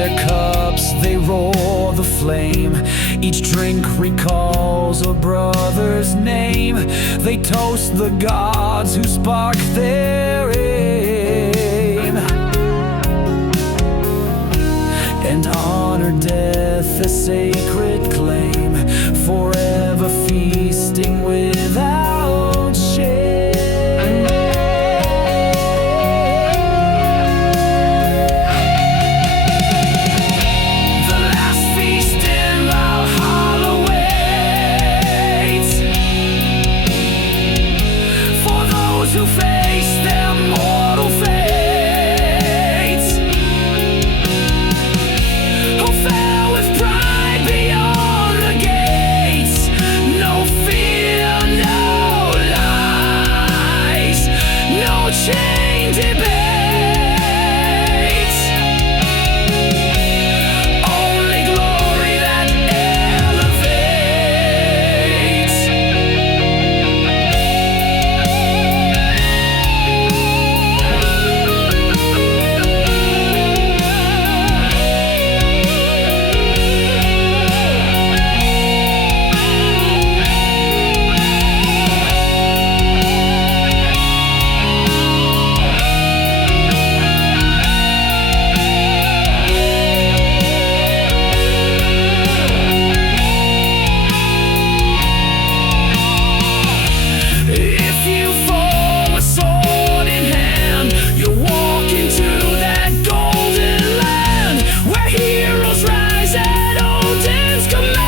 their cups, they roar the flame. Each drink recalls a brother's name. They toast the gods who spark their aim, and honor death a sacred claim, forever feasting without shame. The last feast in Valhalla waits for those who face their mortal fates, who fell with pride beyond the gates. No fear, no lies, no chain debates, only glory that elevates. If you fall with sword in hand, you'll walk into that golden land where heroes rise at Odin's command,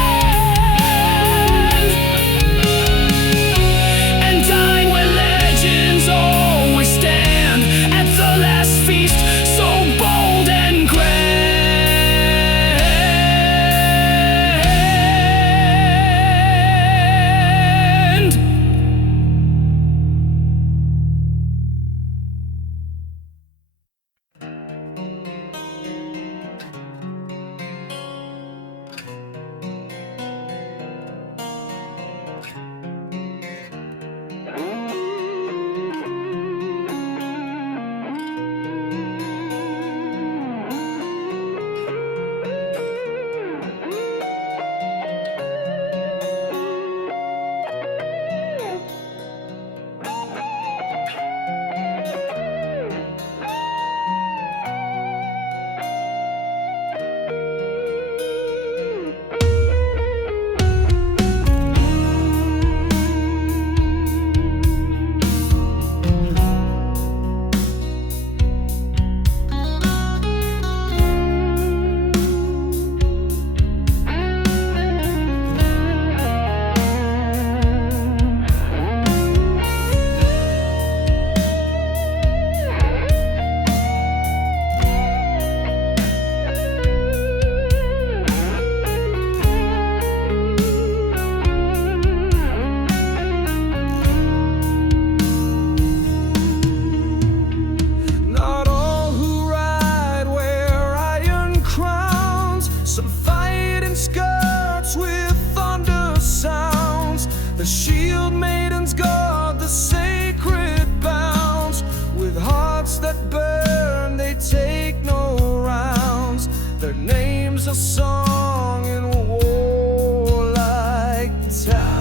and dine where legends always stand, at the last feast so bold and grand. Not all who ride wear iron crowns. Some fight in skirts with thunder sounds. The shield maidens guard the sacred bounds. With hearts that burn, they take no rounds. Their names are sung in warlike towns.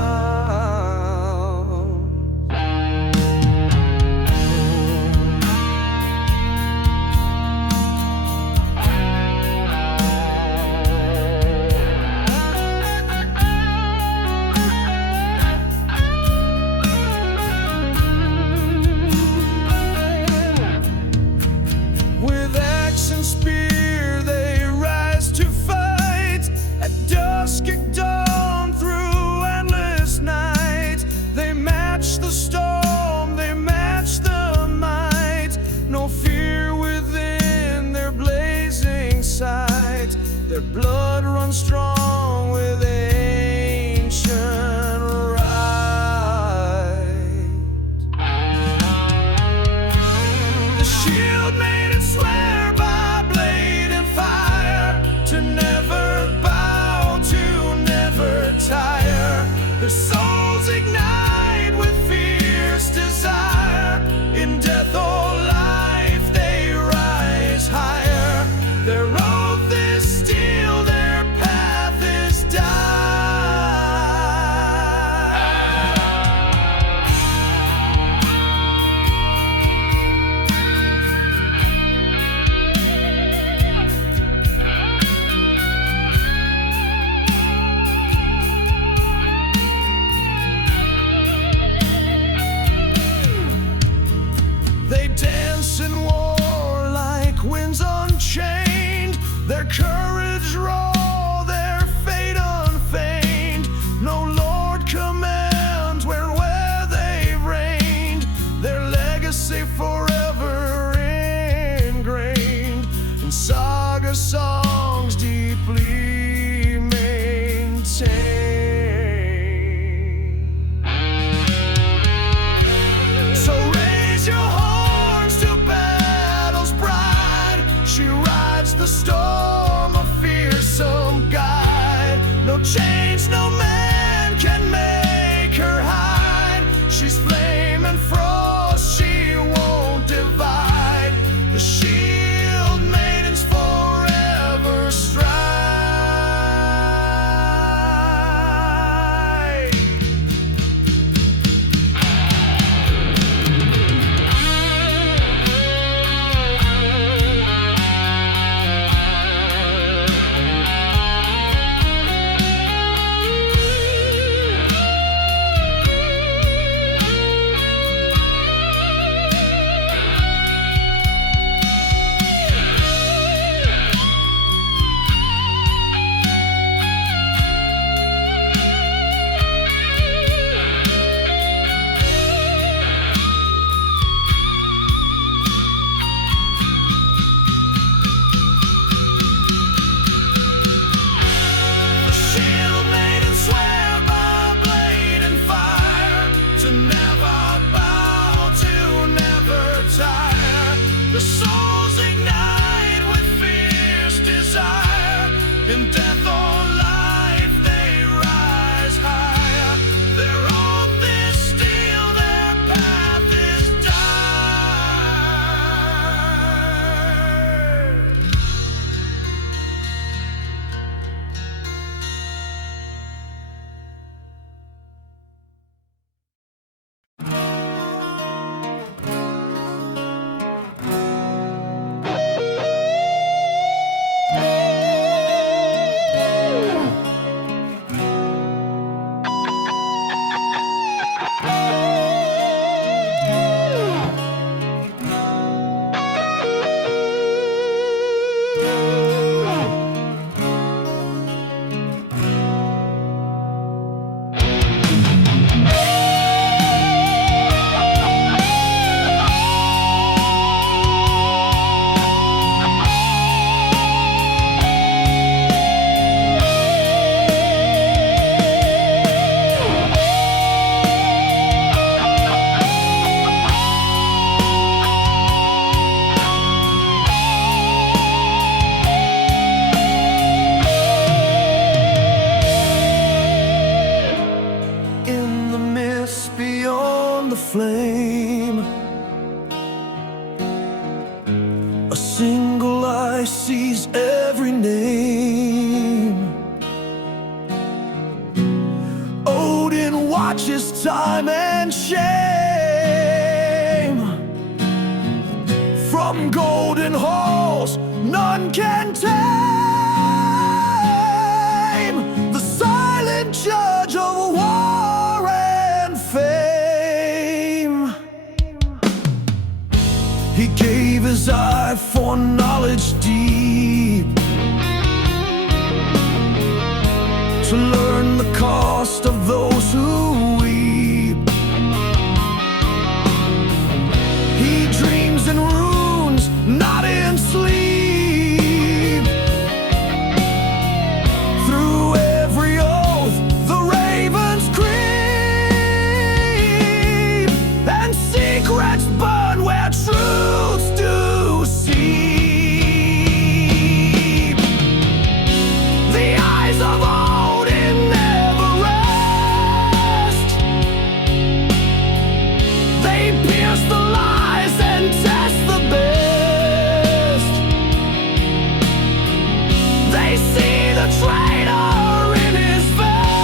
With axe and spear they rise to fight, at dusk at dawn through endless night. They match the storm, they match the might. No fear within their blazing sight. Their blood runs strong with ancient right. The shield maidens swear by blade and fire to never bow, to never tire. Their souls ignite with fierce desire. In death or life they rise higher. Their oath is chains no man can make her hide. She's flame and frost, she won't divide. The shield maidens forever stride. The souls ignite with fierce desire. In death or life they rise higher. Their oath is steel, their path is flame. A single eye sees every name. Odin watches time and shame. From golden halls none can tame. The silent judge of war and fame. He gave his eye for knowledge deep, to learn the cost of those who weep. He dreams in runes, not in sleep. Through every oath the ravens creep, and secrets burn where truths do seep. The eyes of Odin never rest. They pierce the lies and test the best. They see the traitor in his vest,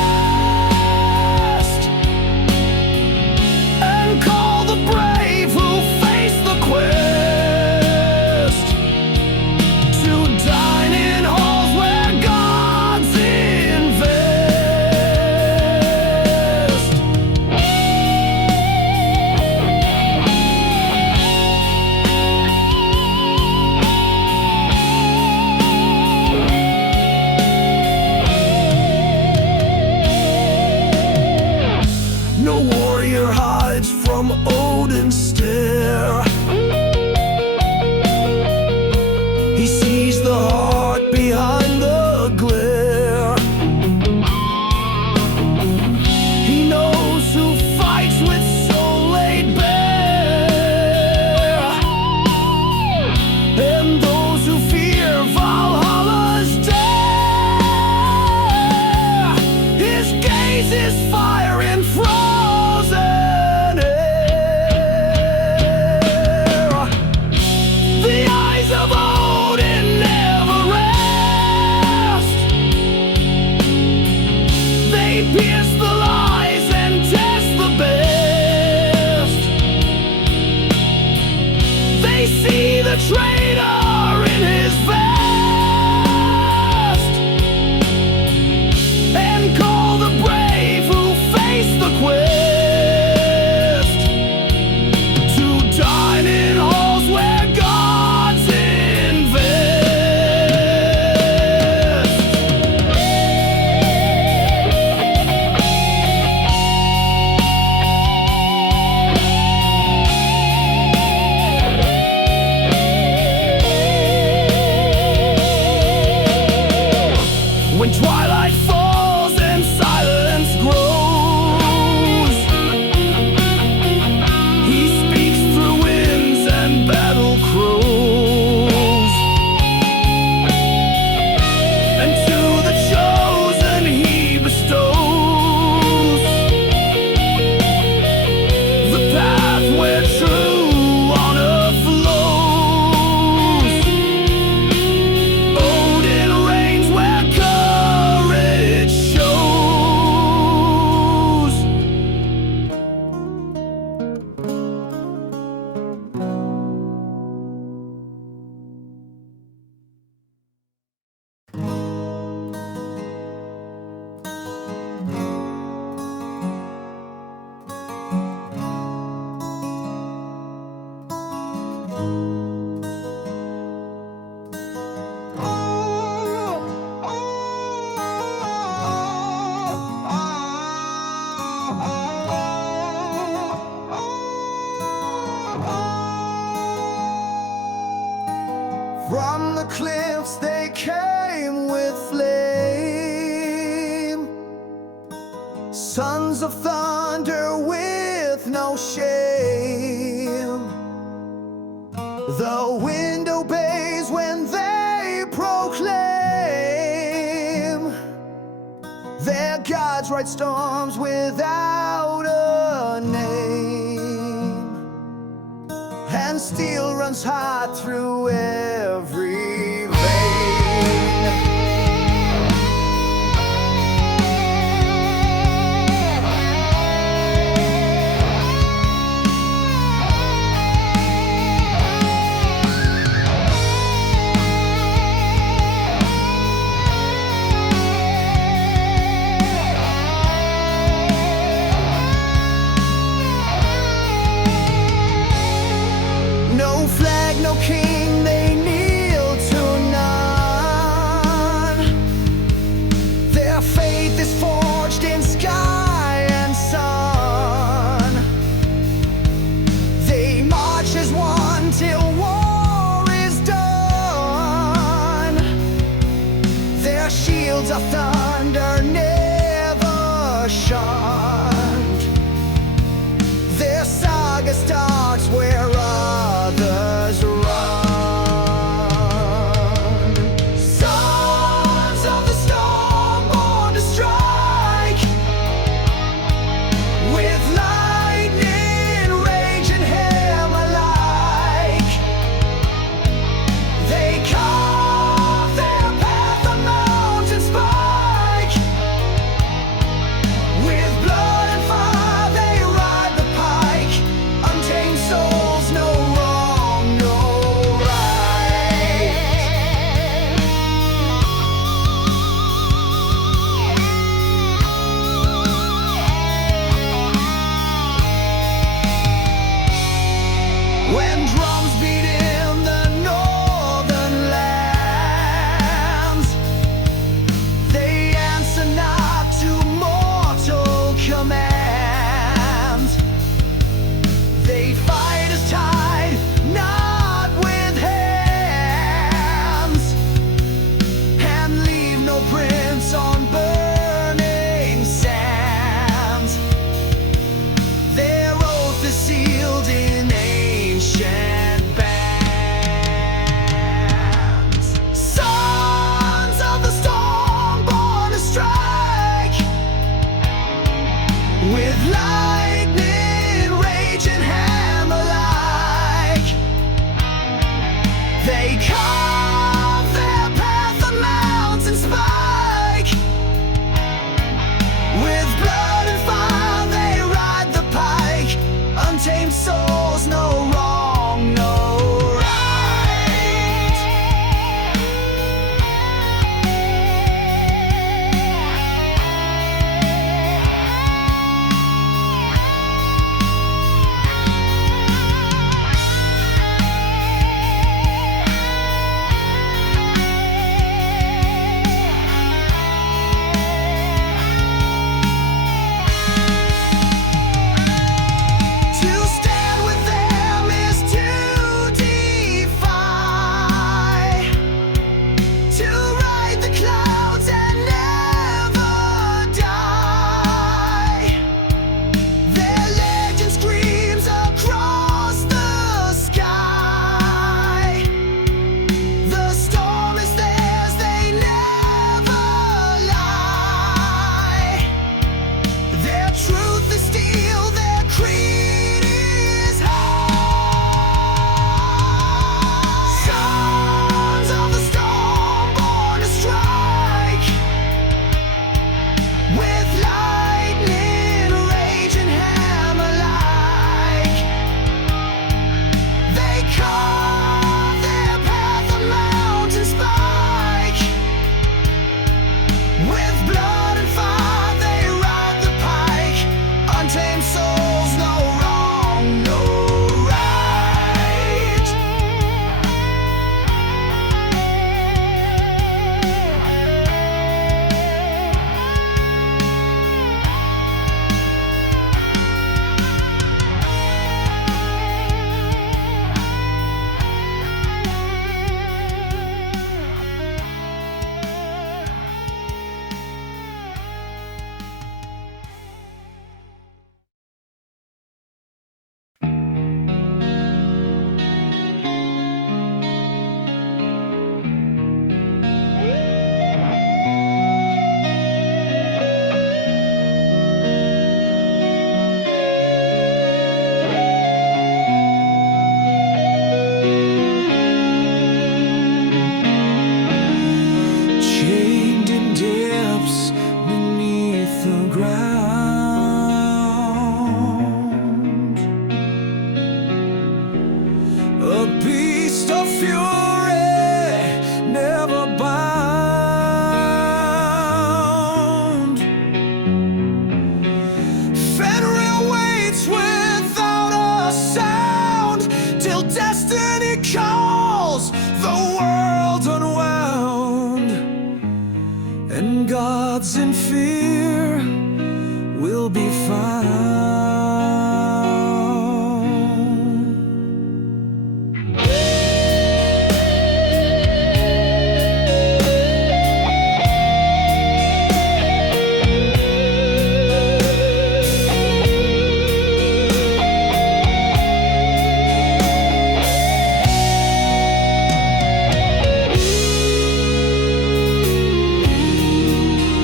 and call the brave who face the quest, to dine in halls where gods invest. traitor in his vest, and call the brave who face the quest to dine in halls where gods invest. When twilight falls and silence grows, he speaks through winds and battle crows, and to the chosen he bestows the path where true honor flows. Odin reigns where courage shows. From the cliffs they came with flame, sons of thunder with no shame. The wind obeys when they proclaim their gods ride storms without a name, and steel runs hot through every vein. No flag, no king, they kneel to none. Their faith is forged in sky and sun. They march as one till war is done. Their shields are thunder, never shunned. Their saga starts where others run. Sons of the storm, born to strike, with lightning, rage, and hammer like. They carve their path on mountain spike. With blood and fire they ride the pike. Untamed souls, no and gods in fear will be found.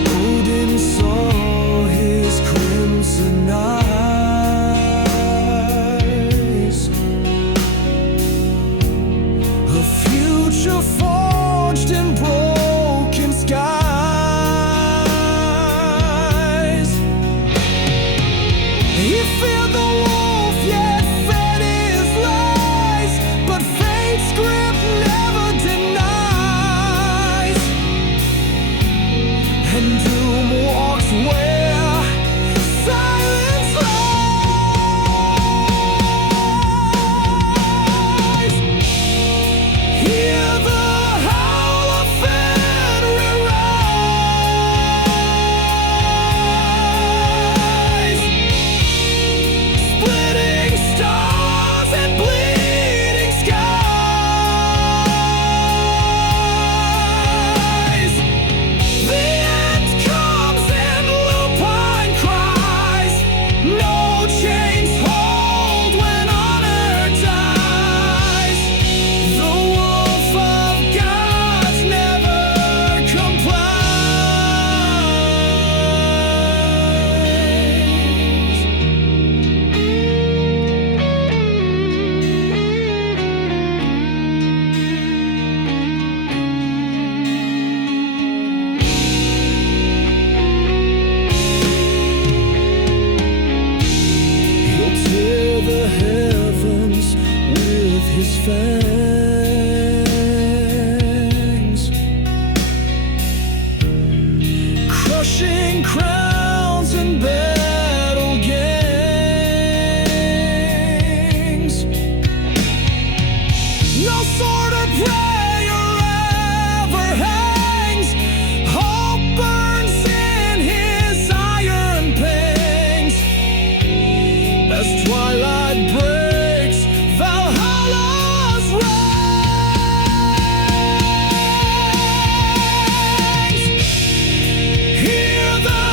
Odin saw his crimson eyes, a future forged in broken skies. He feared the wolf, yet fed his lies, but fate's grip never denies, and doom walks where silence lies. Hear the howl of Fenrir rise, splitting stars and bleeding skies. The end comes in lupine cries. No chains hold when honor dies. The wolf of gods never complies. He'll tear the heavens with his fangs, crushing crowns and battle gangs. No sword or prayer ever hangs. Hope burns in his iron pangs. As twilight breaks, Valhalla's ranks. Hear the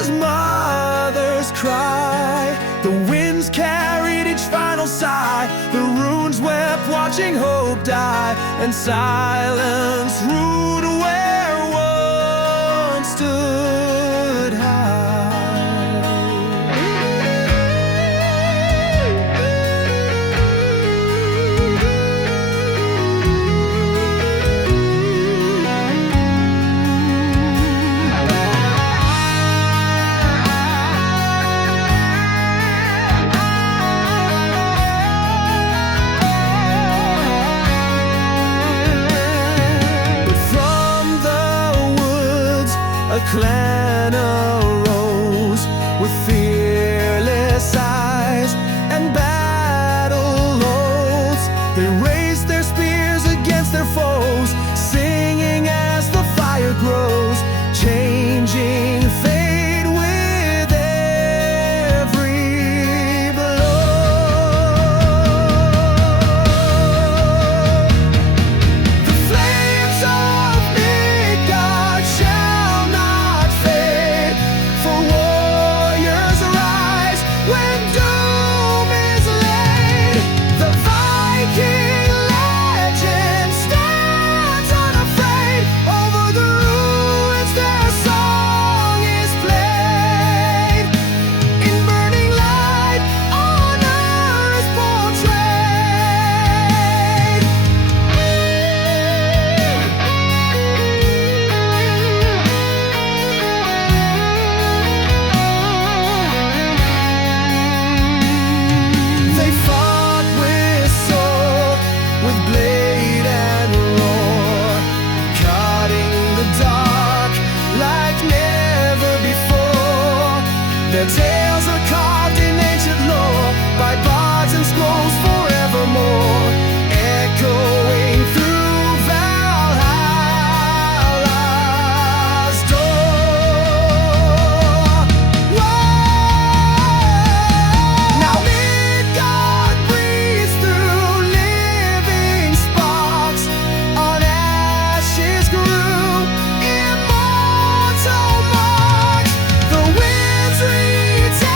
as mothers cry. The winds carried each final sigh. The runes wept, watching hope die, and silence ruled where once stood high. A clan arose with fearless eyes and battle oaths. They raised their spears against their foes, singing as the fire grows, changing fate with every blow. The flames of Midgard shall not fade, for warriors arise when doom is laid. The Viking legend stands unafraid. Over the ruins their song is played. In burning light, honor is portrayed. They fought with sword, with blade and roar, cutting the dark like never before. Their tales are carved in ancient lore by bards and scrolls forevermore, echoing through Valhalla's door. Now Midgard breathes through living sparks. On ashes grew immortal marks. The winds retake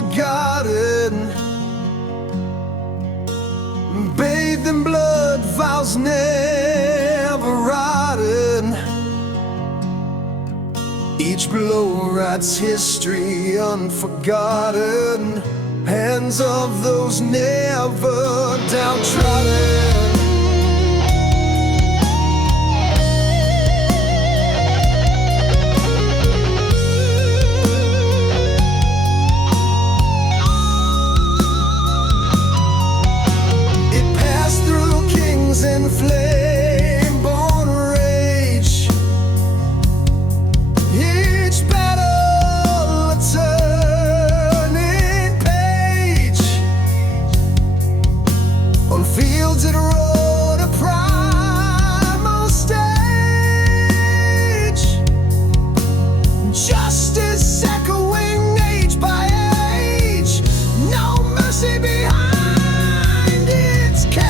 begotten, bathed in blood, vows never rotted. Each blow writes history unforgotten, hands of those never downtrodden. In flame-born rage, each battle a turning page. On fields it rode a primal stage, justice echoing age by age, no mercy behind its cage.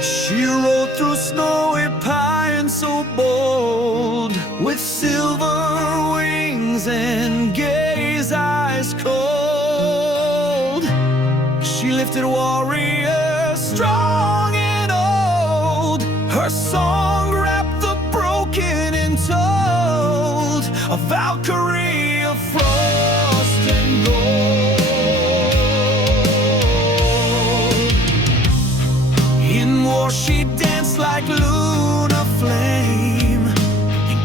She rode through snowy pines so bold, with silver wings and gaze eyes cold. She lifted warriors strong and old, her song wrapped the broken and told, a Valkyrie of frost and gold. In war for she danced like lunar flame,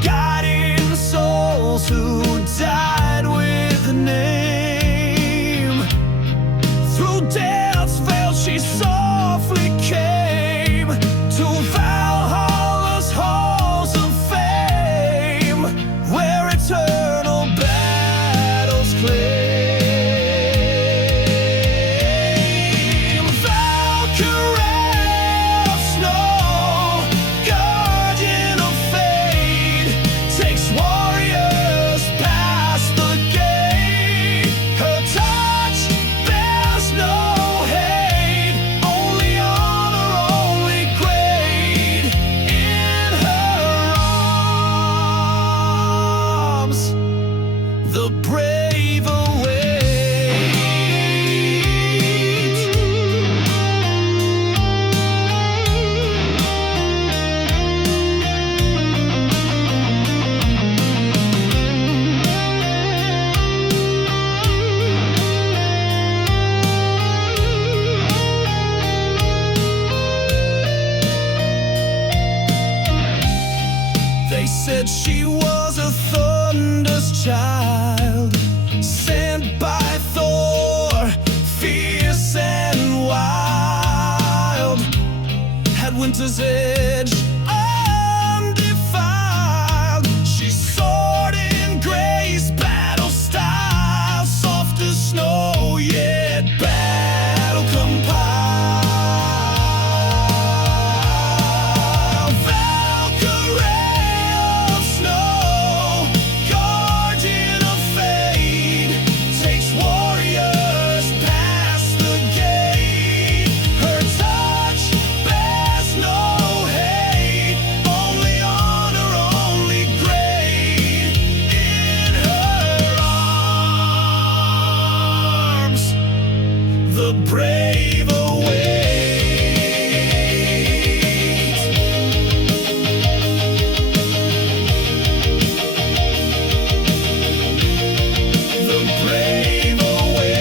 guiding souls who died with a name. Through death's veil she softly came to Valhalla's halls of fame, where eternal battles claim. The brave await. They said she was a thunder's child, sent by Thor, fierce and wild, had winter's edge undefiled. She soared in grace, battle style, soft as snow, yet battle compiled. Valkyrie of snow, guardian of fate, takes warriors past the gate. Her touch bears no hate, only honor, only great. In her arms, the brave await. The brave await.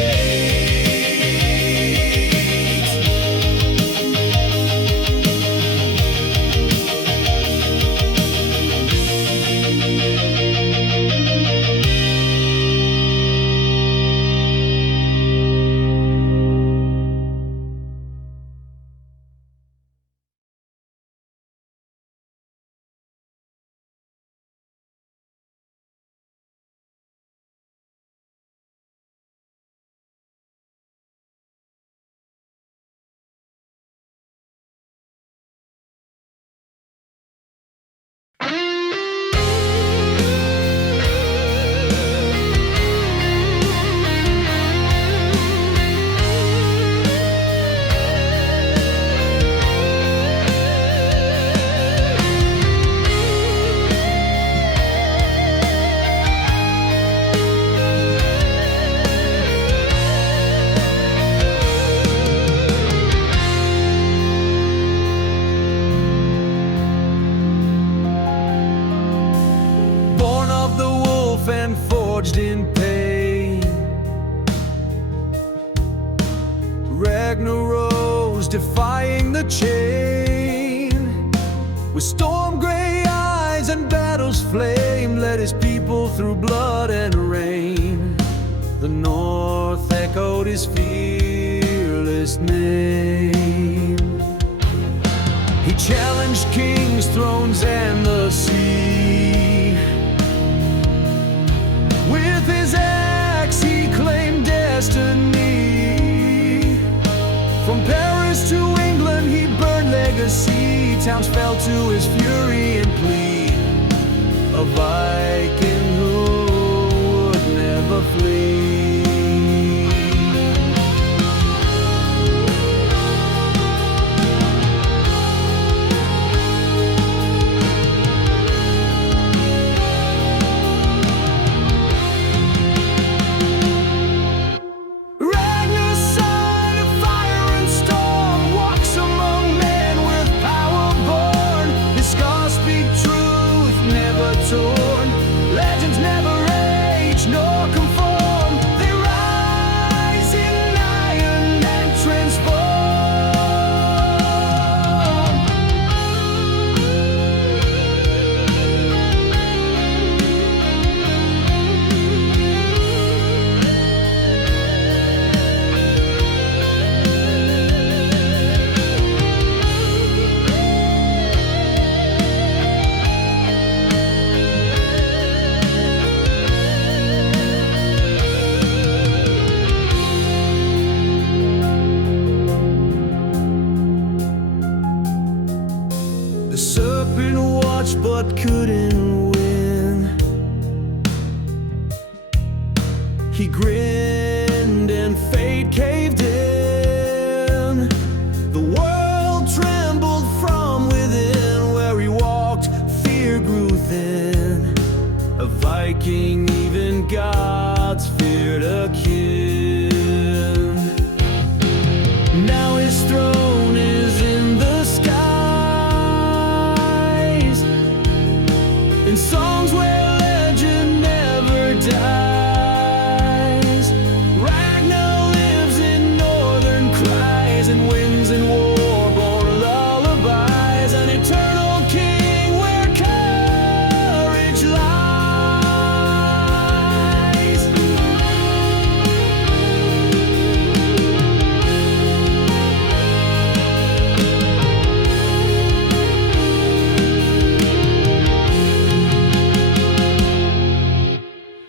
Born of the wolf and forged in pain, Ragnar rose, defying the chain. With storm gray eyes and battle's flame, led his people through blood and rain. The north echoed his fearless name. He challenged kings, thrones, and the sea. With his axe he claimed destiny. From Paris to England he burned legacy. Towns fell to his fury and plea. A Viking who would never flee. Ragnar, son of fire and storm, walks among men with power born. His scars speak truth, never torn. Legends never age nor conform. The serpent watched but couldn't win. He grinned and fate caved in. The world trembled from within. Where he walked, fear grew thin. A Viking, even gods feared a kin. Now his throne is in the skies, in songs where legend never dies. Ragnar lives in northern cries and winds in war-born lullabies. An eternal king where courage lies.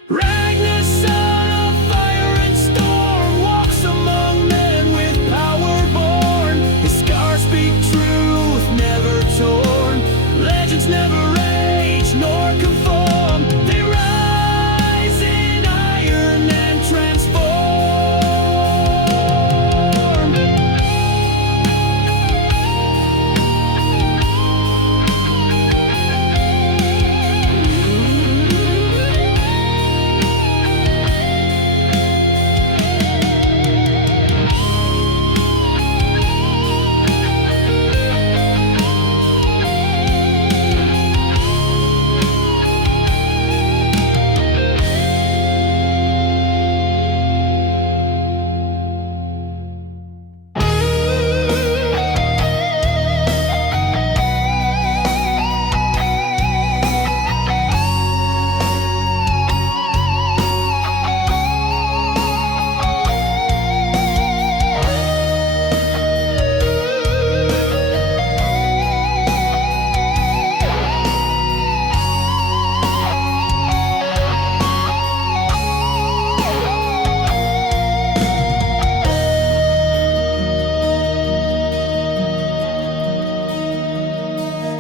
Ragnar, son of fire and storm, walks among men with power born. His scars speak truth, never torn. Legends never age nor conform. They rise in iron and transform.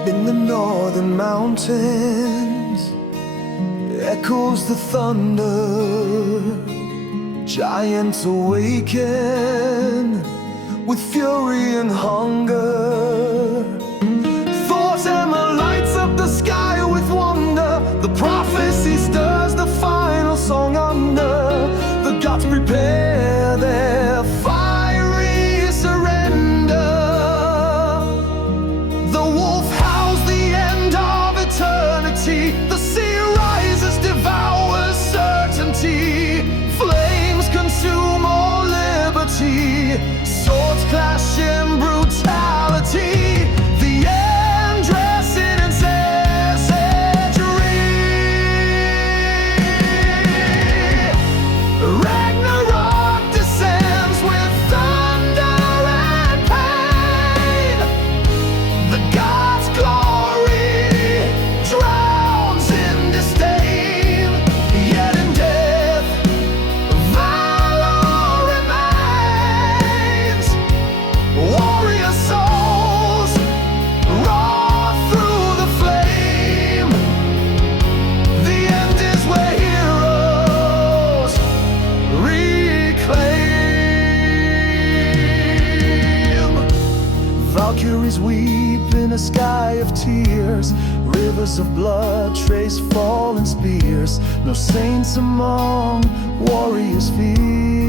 In the northern mountains echoes the thunder. Giants awaken with fury and hunger. Thor's hammer lights up the sky with wonder. The prophecy stirs the final song under. The gods prepare their fiery surrender. The wolf howls the end of eternity. The sea rises, devours certainty. Flames consume all liberty. Swords clash in brutality. The end dressing in savagery. Ragnarok descends with thunder and pain. The gods' glory drowns in disdain. Yet in death, valor remains. Warrior souls roar through the flame. The end is where heroes reclaim. Valkyries weep in a sky of tears. Rivers of blood trace fallen spears. No saints among warriors fear.